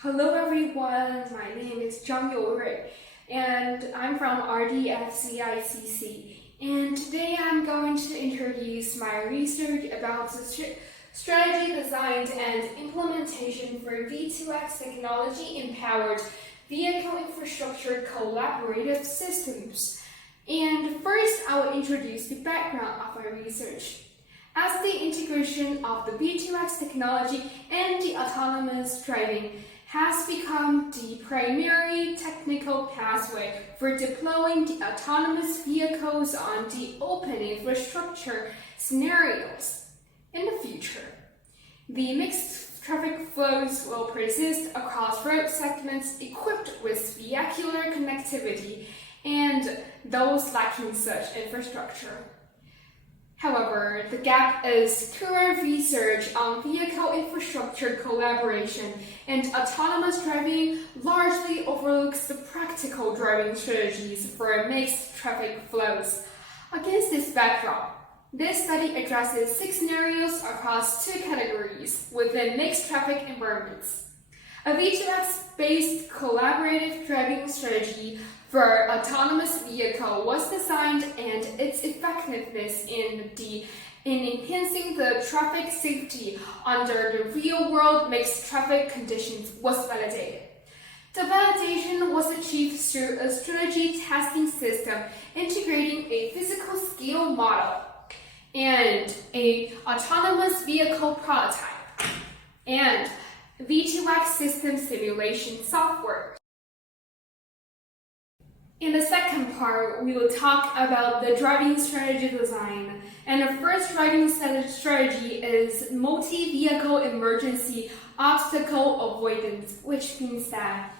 Hello everyone, my name is Zhang Yourui and I'm from RDFCICC, and today I'm going to introduce my research about the strategy designed and implementation for V2X technology-empowered vehicle infrastructure collaborative systems. And first, I will introduce the background of my research. As the integration of the V2X technology and the autonomous driving has become the primary technical pathway for deploying the autonomous vehicles on the open infrastructure scenarios. In the future, the mixed traffic flows will persist across road segments equipped with vehicular connectivity and those lacking such infrastructure. However, the gap is current research on vehicle infrastructure collaboration and autonomous driving largely overlooks the practical driving strategies for mixed traffic flows. Against this backdrop, this study addresses 6 scenarios across 2 categories within mixed traffic environments. A V2X-based collaborative driving strategy for autonomous vehicle was designed, and its effectiveness in enhancing the traffic safety under the real-world mixed traffic conditions was validated. The validation was achieved through a strategy testing system integrating a physical scale model and an autonomous vehicle prototype and V2X system simulation software. In the second part, we will talk about the driving strategy design. And the first driving strategy is multi-vehicle emergency obstacle avoidance, which means that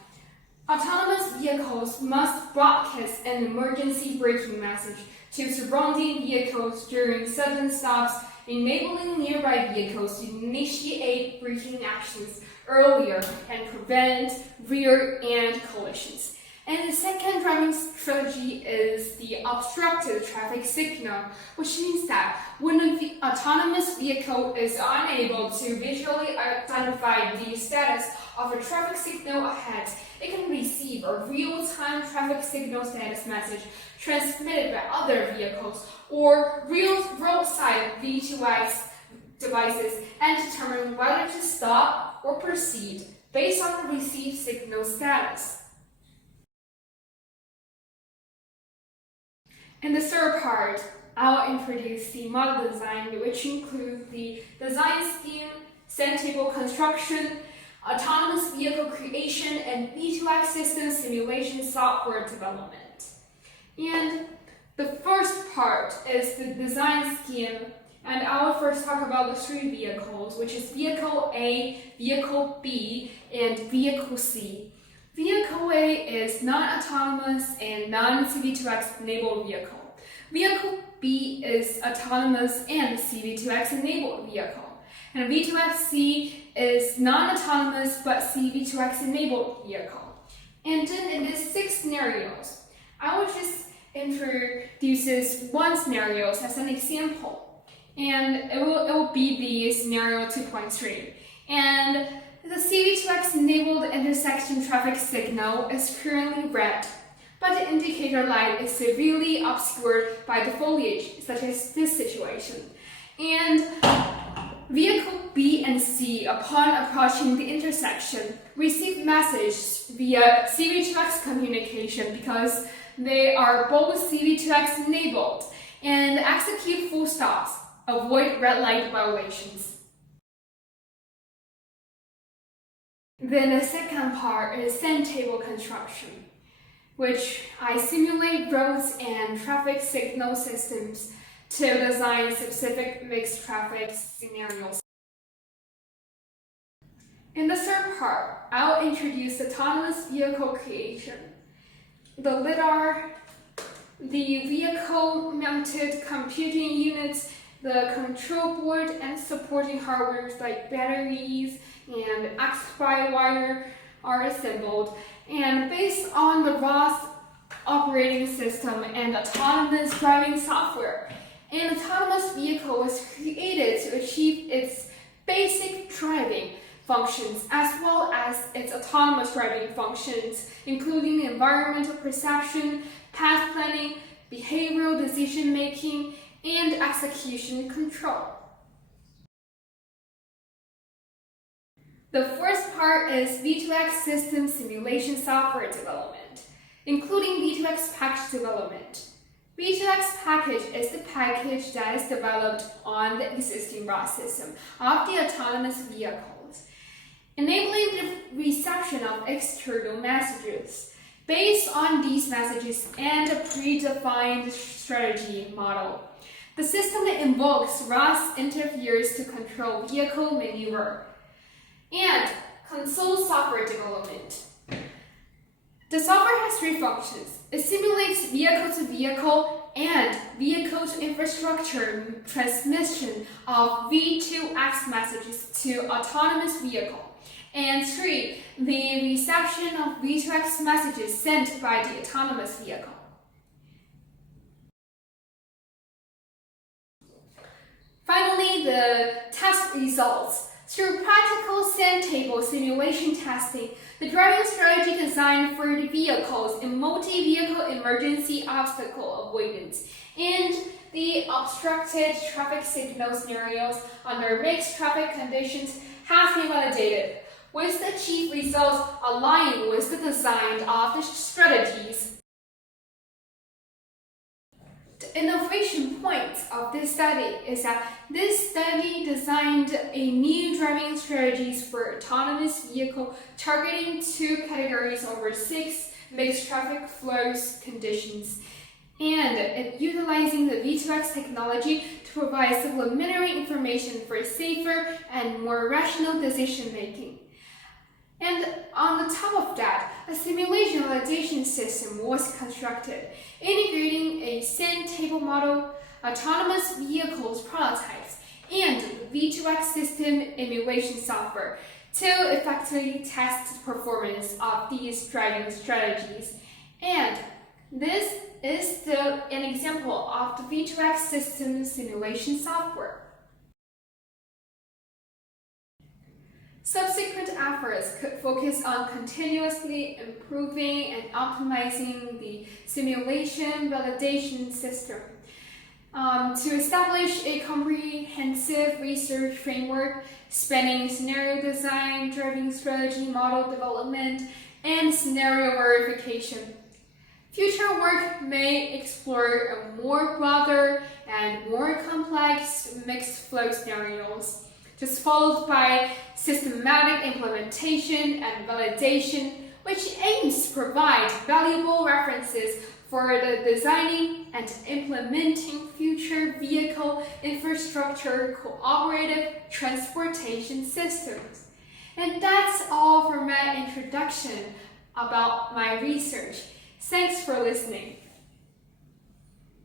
autonomous vehicles must broadcast an emergency braking message to surrounding vehicles during sudden stops, enabling nearby vehicles to initiate braking actions earlier and prevent rear-end collisions. And the second driving strategy is the obstructed traffic signal, which means that when an autonomous vehicle is unable to visually identify the status of a traffic signal ahead, it can receive a real-time traffic signal status message transmitted by other vehicles or real roadside V2X devices and determine whether to stop or proceed based on the received signal status. In the third part, I'll introduce the model design, which includes the design scheme, sand table construction, autonomous vehicle creation, and V2X system simulation software development. And the first part is the design scheme, and I will first talk about the 3 vehicles, which is Vehicle A, Vehicle B, and Vehicle C. Vehicle A is non-autonomous and non-CV2X enabled vehicle. Vehicle B is autonomous and CV2X enabled vehicle. And V2XC is non-autonomous but CV2X enabled vehicle. And then in these 6 scenarios, I will just introduce this one scenario as an example. And it will be the scenario 2.3. And the CV2X enabled intersection traffic signal is currently red, but the indicator light is severely obscured by the foliage, such as this situation. And vehicle B and C, upon approaching the intersection, receive message via CV2X communication because they are both CV2X enabled and execute full stops, avoid red light violations. Then the second part is sand table construction, which I simulate roads and traffic signal systems to design specific mixed traffic scenarios. In the third part, I'll introduce autonomous vehicle creation. The LiDAR, the vehicle-mounted computing units, the control board, and supporting hardware like batteries and X-by-wire are assembled, and based on the ROS operating system and autonomous driving software, an autonomous vehicle was created to achieve its basic driving functions, as well as its autonomous driving functions, including environmental perception, path planning, behavioral decision-making, and execution control. The first part is V2X system simulation software development, including V2X package development. V2X package is the package that is developed on the existing raw system of the autonomous vehicles, enabling the reception of external messages. Based on these messages and a predefined strategy model, the system invokes ROS interferes to control vehicle maneuver. And console software development. The software has three functions. It simulates vehicle-to-vehicle and vehicle-to-infrastructure transmission of V2X messages to autonomous vehicle. And three, the reception of V2X messages sent by the autonomous vehicle. Finally, the test results. Through practical sand table simulation testing, the driving strategy designed for the vehicles in multi-vehicle emergency obstacle avoidance and the obstructed traffic signal scenarios under mixed traffic conditions has been validated, with the achieved results aligning with the design of the strategies. The innovation point of this study is that this study designed a new driving strategies for autonomous vehicle targeting two categories over 6 mixed traffic flows conditions, and it utilizing the V2X technology to provide supplementary information for safer and more rational decision making. And on the top of that, a simulation validation system was constructed, integrating a sand table model, autonomous vehicles prototypes, and V2X system emulation software to effectively test the performance of these driving strategies. And this is an example of the V2X system simulation software. Subsequent efforts could focus on continuously improving and optimizing the simulation validation system to establish a comprehensive research framework spanning scenario design, driving strategy model development, and scenario verification. Future work may explore a more broader and more complex mixed flow scenarios, just followed by systematic implementation and validation, which aims to provide valuable references for the designing and implementing future vehicle infrastructure cooperative transportation systems. And that's all for my introduction about my research. Thanks for listening.